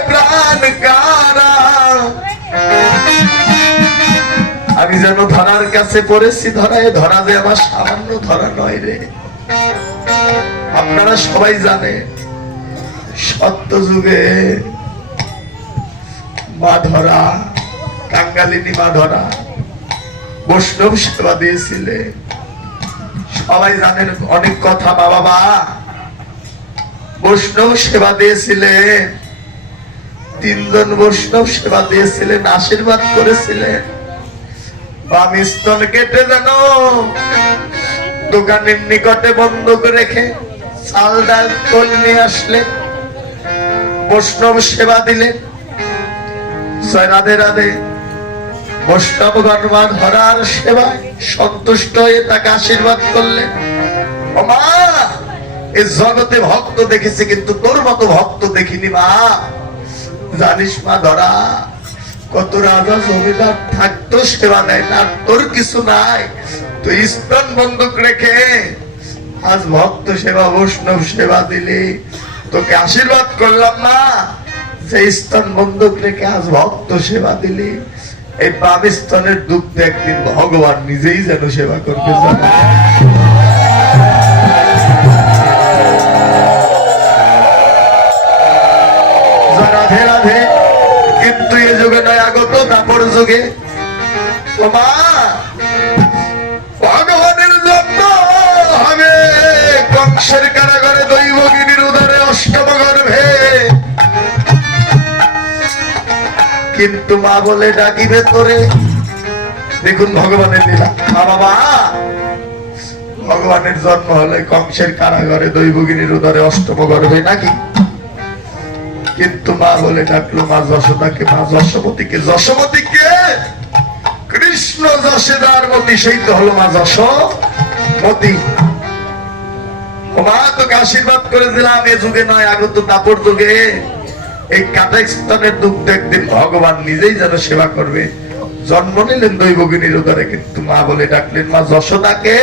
প্রাণ কারা, আমি যেন ধরার কাছে পড়েছি ধরা। এ ধরা যে আমার সামান্য ধরা নয় রে। আপনারা সবাই জানে সত্য যুগে মা ধরা, কাঙ্গালিনী মা ধরা বৈষ্ণব সেবা দিয়েছিলেন। সবাই জানেন অনেক কথা। বাবা বৈষ্ণব সেবা দিয়েছিলেন, তিনজন বৈষ্ণব সেবা দিয়েছিলেন, আশীর্বাদ করেছিলেন। বাম স্তন কেটে যেন দোকানের নিকটে বন্ধ করে রেখে চাল ডাল তোল নিয়ে আসলেন, বৈষ্ণব সেবা দিলেন। জয় রাধে রাধে। বৈষ্ণবগণ মা ধরার সেবায় সন্তুষ্ট হয়ে তাকে আশীর্বাদ করলেন। ও মা, এই জগতে ভক্ত দেখেছি কিন্তু তোর মতো ভক্ত দেখিনি মা। জানিস মা ধরা, কত রাজা জমিদার থাকতো সেবা দেয় না, তোর কিছু নাই। তুই স্তন বন্ধক রেখে আজ ভক্ত সেবা বৈষ্ণব সেবা দিলি, তোকে আশীর্বাদ করলাম না যে স্তন বন্ধক রেখে আজ ভক্ত সেবা দিলি। এই বাম স্তনের দুঃখ একদিন ভগবান নিজেই যেন সেবা করবে। রাধে রাধে। কিন্তু এ যুগে নয়, আগত দাপর যুগে ভগবানের জন্য হবে কংসের কারাগারে দৈবগিনীর উদরে অষ্টম গর্ভে। কিন্তু মা বলে ডাকিবে তোরে। দেখুন ভগবানের লীলা। মা বাবা, ভগবানের জন্ম হলে কংসের কারাগারে দৈবগিনীর উদরে অষ্টম গর্ভে নাকি? কিন্তু মা বলে ডাকলো মা যশোদাকে, মা যশোমতীকে। যশোমতীকে কৃষ্ণ যশোদার মতি, সেই তো হলো মা যশোমতী। মা তোকে আশীর্বাদ করে দিলাম, এ যুগে নয় আগত দাপর যুগে এই কাটা স্তনের দুঃখ একদিন ভগবান নিজেই যেন সেবা করবে। জন্ম নিলেন দৈবগিনীর উদরে, কিন্তু মা বলে ডাকলেন মা যশোদাকে।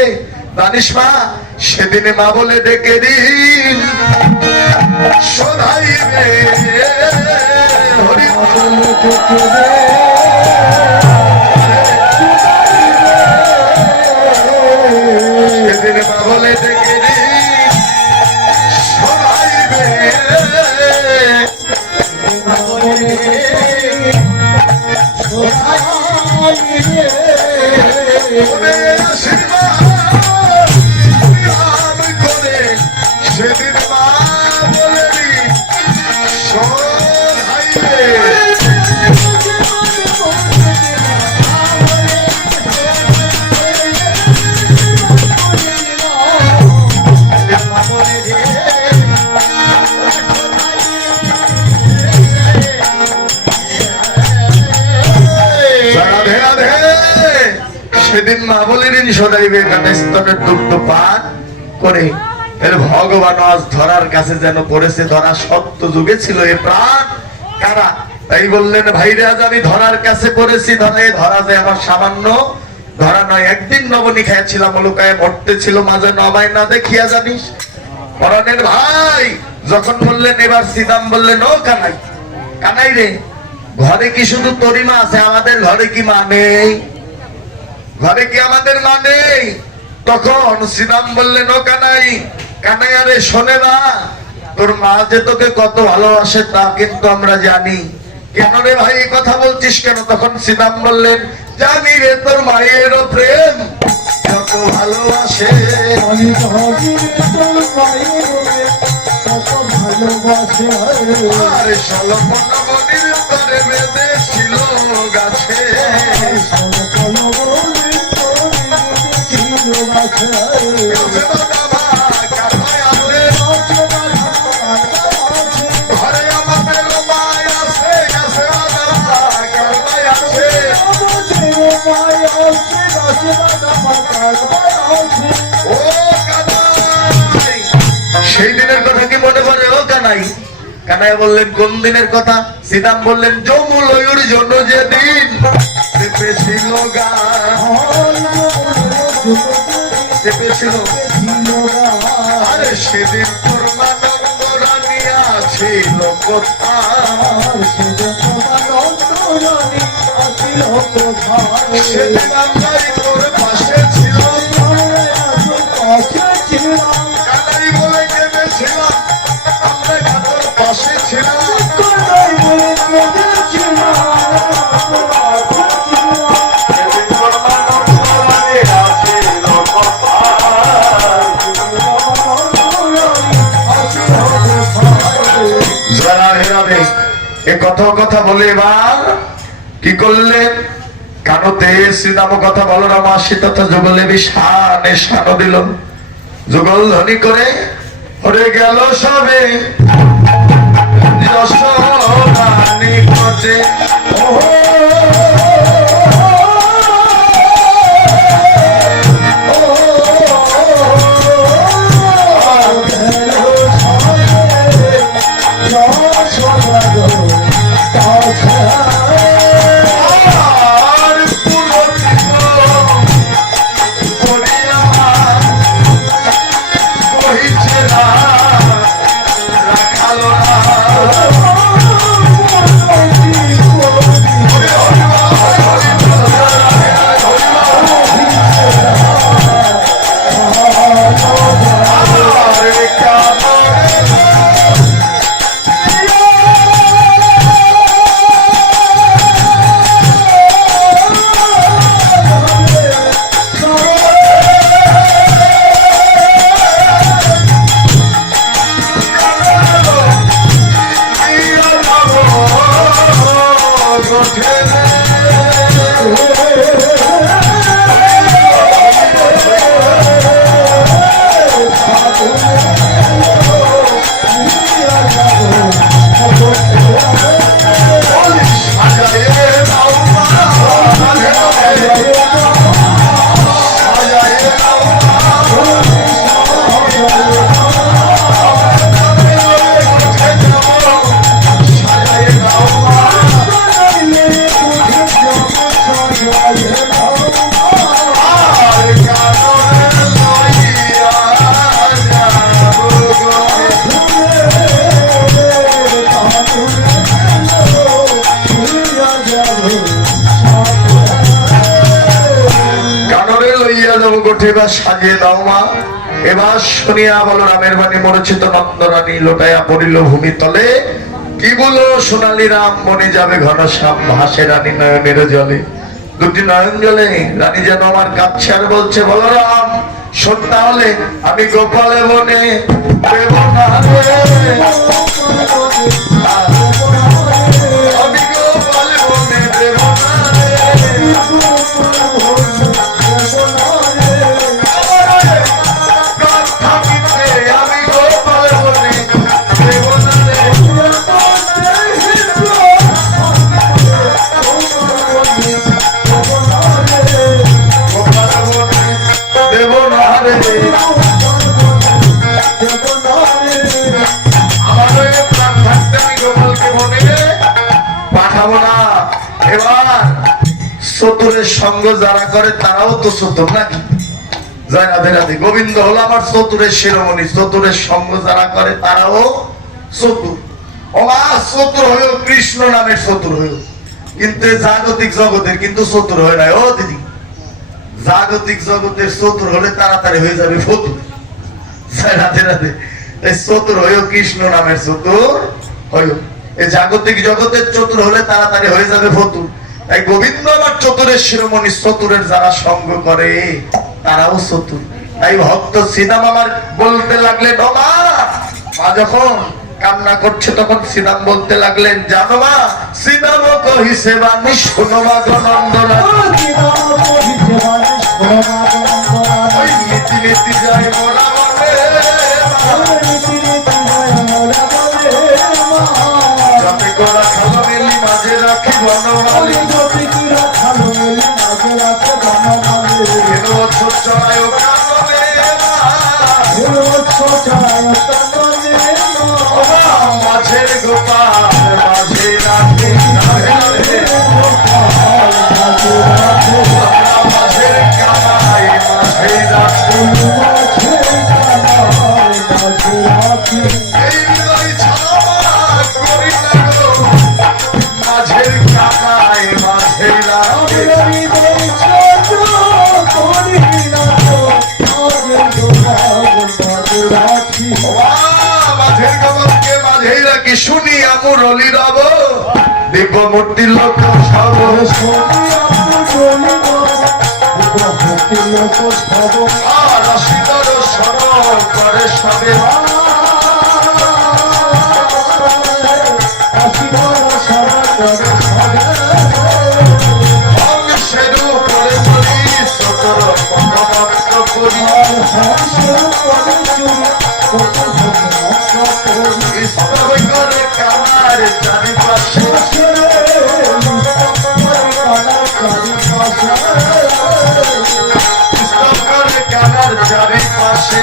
জানিস মা, সেদিনে মা বলে ডেকে দিন শোধাইবে হরি সেদিন মা বলে ডেকে শোনাইবে আশীর্বাদ রাম করে সেদিন মা বলে শোনাইবে রাধে রাধে। সেদিন মা বলিলেন সদাইবে স্তনের দুগ্ধ পান করে এর ভগবান আজ ধরার কাছে যেন পড়েছে। ধরা সত্য যুগে ছিল এ প্রাণ কারা, তাই বললেন ভাইরে আজ আমি ধরার কাছে পড়েছি। ধরা যে আমার সামান্য ধরা নয়, একদিন নবনী খাইয়াছিলাম লোকায় মরতে ছিল মাঝে নবাই না দেখিয়া জানিস পরাণের ভাই। যখন বললেন এবার সিদাম বললেন ও কানাই, কানাই রে ঘরে কি শুধু তোরই মা আছে, আমাদের ঘরে কি মা নেই? ঘরে কি আমাদের মা নেই? তখন শ্রীরাম বললেন ও কানাই, কানাই আরে শোনে না, তোর মা যে তোকে কত ভালোবাসে তা কিন্তু আমরা জানি। কেন রে ভাই এই কথা বলছিস কেন? তখন শ্রীরাম বললেন জানি রে তোর মায়েরও প্রেম কত ভালোবাসে। আমি ভাবি তোর মায়ের কত ভালোবাসে আর সলপনা মনির করে বেঁধেছিল গাছে। গাছে বাঁধা ভাই কানাই আছে, ঘরে আমাদের মায় আছে, গাছে বাঁধা ভাই কানাই আছে। ও কানাই, সেই দিনের কথা কি মনে পড়ে ও কানাই? কানাই বললেন কোন দিনের কথা? শ্রীরাম বললেন যমুলয়ুর জন্য যেদিন চেপেছিল চেপেছিল আরে সেদিন তোর মানন্দ রানী আছিল সেদিন আমরাই তোর পাশে ছিলাম। কানাই বলে কেঁদেছিলাম, আমরা তোর পাশে ছিলাম। সেদিন তোর মানন্দ রানী আছিল এ কথা বলে এবার কি করলেন? কানতে শ্রীরাম কথা বলো রাম আসি তথা যুগলে শানে শান দিল। যুগল ধ্বনি করে হরে গেল সবে যশোদানি খোঁজে। রাখালো না এবার সাজিয়ে দাও মা। এবার শুনিয়া বলরামের বাণী মরচিত নন্দরানী লোটাইয়া পড়িল ভূমি তলে। কি বলো সোনালী রাম মনে যাবে ঘনশ্যাম ভাসে রানী নয়নের জলে। দুটি নয়ন জলে রানী যেন আমার কাছে আর বলছে বলরাম শোন তাহলে আমি গোপালে বনে দেব না রে। আমি গোপালে বনে দেব না রে। কথা মিথ্যে, আমি গোপালে বনে দেব না রে। গোপালে বনে দেব না রে। আমার ওই প্রাণ থাকতে আমি গোপালকে বনে পাঠাবো না। এবার চতুরের সঙ্গ যারা করে তারাও তো চতুর নাকি? জয় রাধে রাধে। গোবিন্দ হলো আমার চতুরের শিরোমণি। চতুরের সঙ্গ যারা করে তারাও চতুর। ওমা চতুর হয়েও কৃষ্ণ নামের চতুর হয়েও, কিন্তু এই জাগতিক জগতের কিন্তু চতুর হয় না। ও দিদি, জাগতিক জগতের চতুর হলে তাড়াতাড়ি হয়ে যাবে ফতুর। জয় রাধে রাধে। এই চতুর হয়েও কৃষ্ণ নামের চতুর হয়েও, এই জাগতিক জগতের চতুর হলে তাড়াতাড়ি হয়ে যাবে ফতুর। তাই গোবিন্দ আমার চতুরের শিরোমণি। চতুরের যারা সঙ্গ করে তারাও চতুর। তাই ভক্ত শ্রীদাম আমার বলতে লাগলেন ও মা। মা যখন কান্না করছে তখন শ্রীদাম বলতে লাগলেন জানো মা শ্রীদাম কহিছে বাণী শোনো মা গনন্দনা। ওই নীতি নীতি যায় মোরা মনে যাতে গোড়া খালো মেলি মাঝে রাখি বনমালী। চড়ায় কাননে মাঝের গোপাল মাঝে রাখি মাঝের কানাই মাঝে রাখি। এই হৃদয় ছাড়া করি না গো মাঝের কানাই মাঝে রাখি। মাঝের গোপালকে মাঝেই রাখি শুনিয়া মুরলি রব দিব্য মূর্তির লোক সব। রসিদর সরল করে সবে অংশের উপরে বলি সতর মনোমত্ত করি। স্তব করে কানার চারিপাশে স্তব করে কানার চারিপাশে।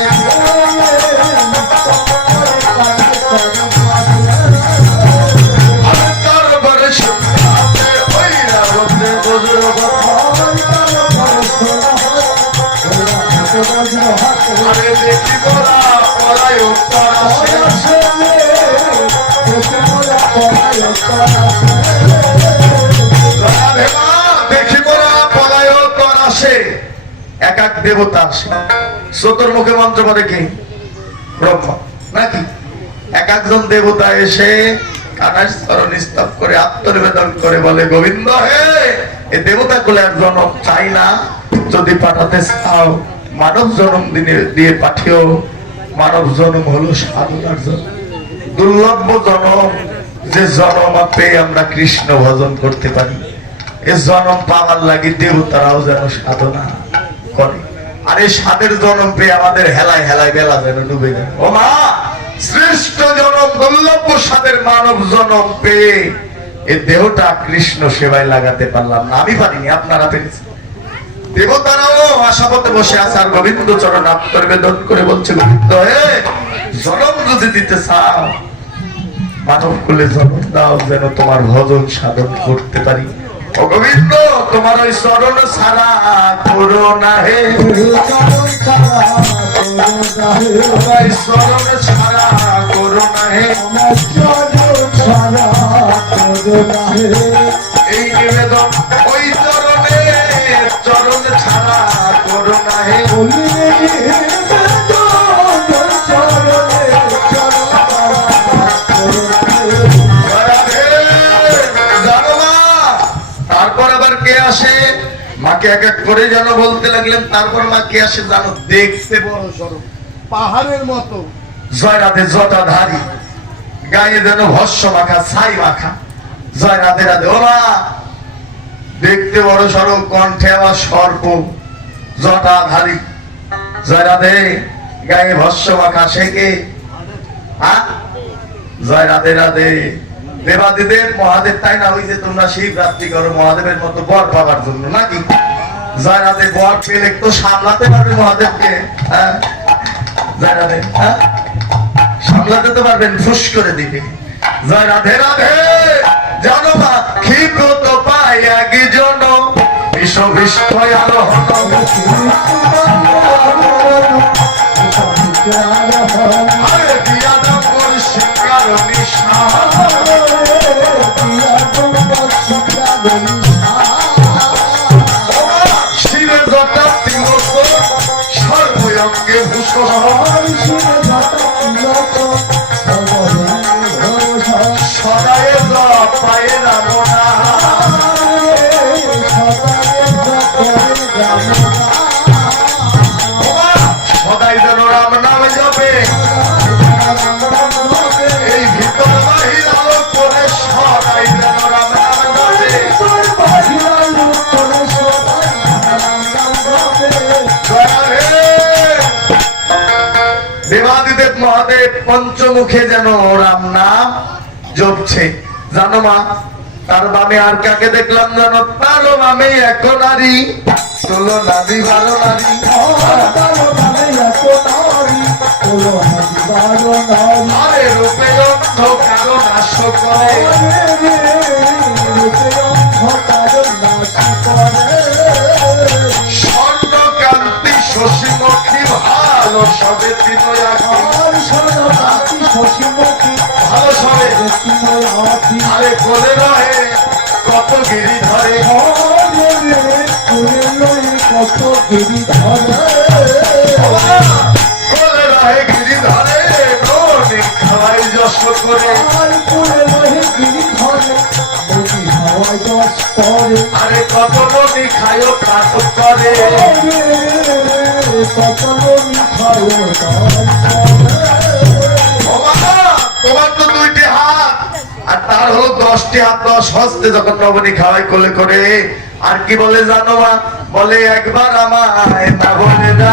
আর তারপরে শুনতে ওই রাবণে বজ্র আরে দেখি বলা পড়ায় উত্তর আসে। দেখি বলা পড়ায় উত্তর আসে। এক এক দেবতা আসে। চতুর্মুখে মন্ত্র পড়ে কি ব্রহ্মা নাকি? এক একজন দেবতা এসে কানার চরণ স্তব করে আত্মনিবেদন করে বলে গোবিন্দ হে এ দেবতা কুলে আর জন্ম চাই না, যদি পাঠাতে চাও মানব জন্ম দিয়ে পাঠিও। মানব জন্ম হলো সাধনার জন্ম, দুর্লভ জন্ম, যে জন্ম পেয়ে আমরা কৃষ্ণ ভজন করতে পারি। এ জন্ম পাওয়ার লাগে দেবতারাও যেন সাধনা করে। আর এই সাধের জন্ম পেয়ে আমাদের হেলায় হেলায় বেলা যেন ডুবে যায়। ও মা শ্রেষ্ঠ জন্ম দুর্লভ সাধের মানব জন্ম পেয়ে এই দেহটা কৃষ্ণ সেবায় লাগাতে পারলাম না। আমি পারিনি, আপনারা পেরেছেন। দেবতারাও আশাপথে বসে আছে আর গোবিন্দ চরণ আত্মনিবেদন করে বলছে গোবিন্দ হে জন্ম যদি দিতে চাও মানব কুলে জন্ম দাও, যেন তোমার ভজন সাধন করতে পারি। ও গোবিন্দ তোমার ওই চরণ ছাড়া করো না হে, চরণ ছাড়া করো না হে। এই নিবেদন ওই চরণ ছাড়া করো না হে। রাধে, জানো মা, তারপর আবার কে আসে? মাকে এক এক করে যেন বলতে লাগলেন। তারপর মা কে আসে জানো? দেখতে বড় সড়ো, পাহাড়ের মতো। জয় রাধে, জটাধারী, গায়ে যেন ভস্য মাখা, ছাই মাখা। জয় রাধে রাধে। ও মা, দেখতে বড় সড়ো, কণ্ঠে আবার সর্প, জটাধারী। জয় রাধে, গায়ে ভস্য মাখা, সে কে? হ্যাঁ? জয় রাধে রাধে। দেবাদিদেব মহাদেব, তাই না? ওই যে তোমরা শিবরাত্রি করো মহাদেবের মতো বর পাবার জন্য, নাকি? জয় রাধে, বর পেলে তো সামলাতে পারবে মহাদেবকে। হ্যাঁ, জয় রাধে। হ্যাঁ, সামলাতে তো পারবেন, ফুস করে দিবে। জয় রাধে রাধে। জানো মা, ক্ষিপ্র তো পাই একজন, বিষ বিষ আলো আরে দিয়া নম্বর শিকার নিশা। শিবের জটা তিলক, সর্বঙ্গে ভূষণ, সদায় পায়ে রামনা, সদাই যেন রাম নামে যাবে। এই ভিতর বাহির আলো করে সদাই যেন রাম নামে যাবে। দেবাদিদেব মহাদেব পঞ্চমুখে যেন রাম নাম জপছে। জানো মা, তার বামে আর কাকে দেখলাম জানো? তার বামে এক নারী, তুলনা দিবার নারী। আরে রূপে অন্ধকার নাশ করে, স্বর্ণকান্তি শশীমুখী, ভালো সবে বিনয় আঁখি। ভালো সবে, আরে কোলে রহে কত গিরি ধরে। কোলে রহে গিরি ধরে, ননি খাওয়াই যশ করে। আরে কত ননি খায় প্রাণ করে। ও বাবা, তোমার তো 2টি হাত, আর তার হলো 10টি হাত, 10 হস্তে যখন নবনী খাওয়াই কোলে করে। আর কি বলে জানো মা? বলে একবার আমায় না বলে না।